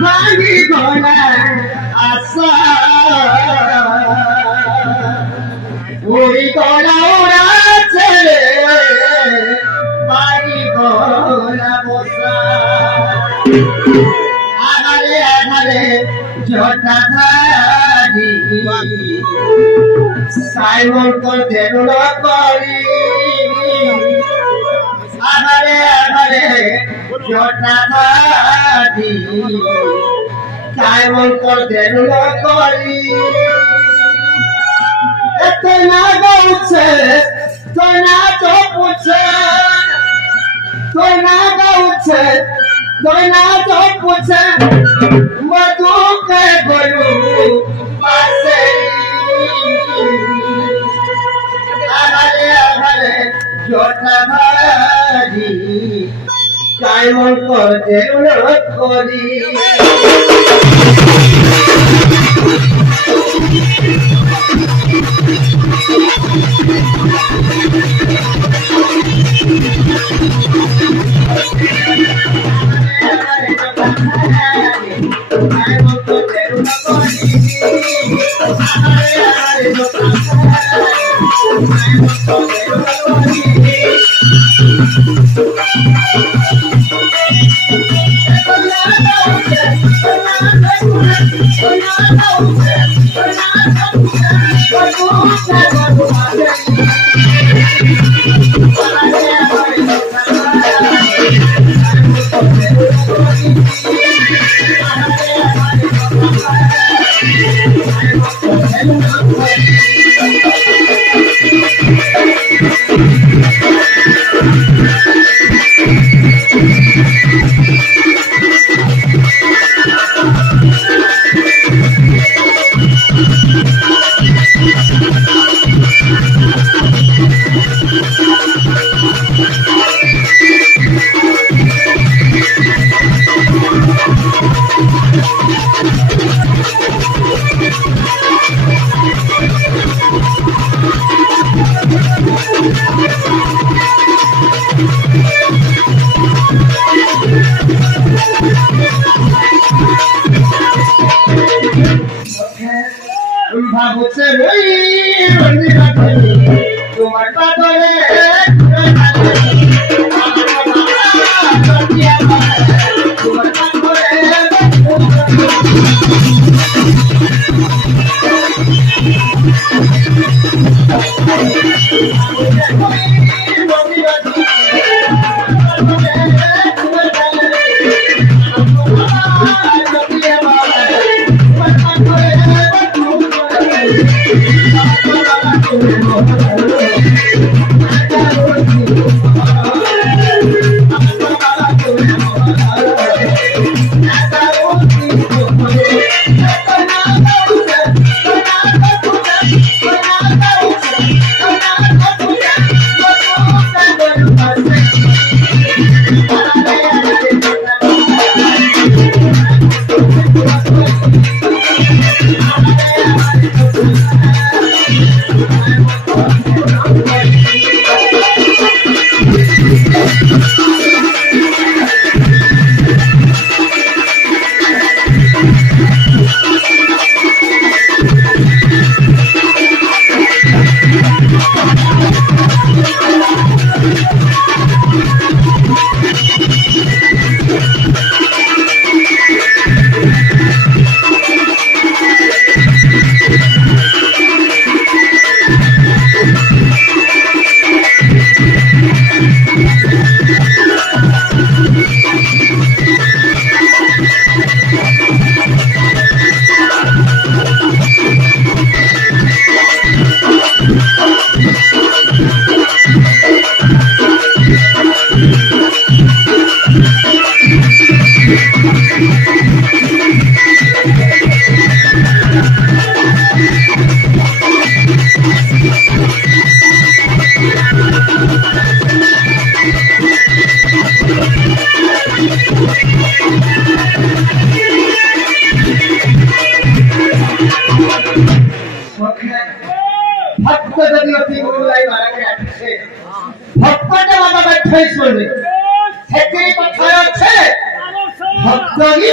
ভাঙি গোলা আশা ওই গোলা ওড়াচ্ছে বাড়ি গোলা বসা আধারে আধারে জটা ধারি সাইমন করতে করি আধারে আধারে জটা ধারি সাইমন করতে করি এত না গাউছে তো না তো পুছে তো না গাউছে তো না তো পুছে মধু কে গলু পাশে আধারে আধারে জটা ধারি সাইমন করতে করি ভাবছে রই তোমার পাতলে ভক্ত যদিও তিনগুলাই মারা গেছে ভক্তটা বাবা ব্যর্থ হয়ে চলবে সেটি কথা আছে ভক্তই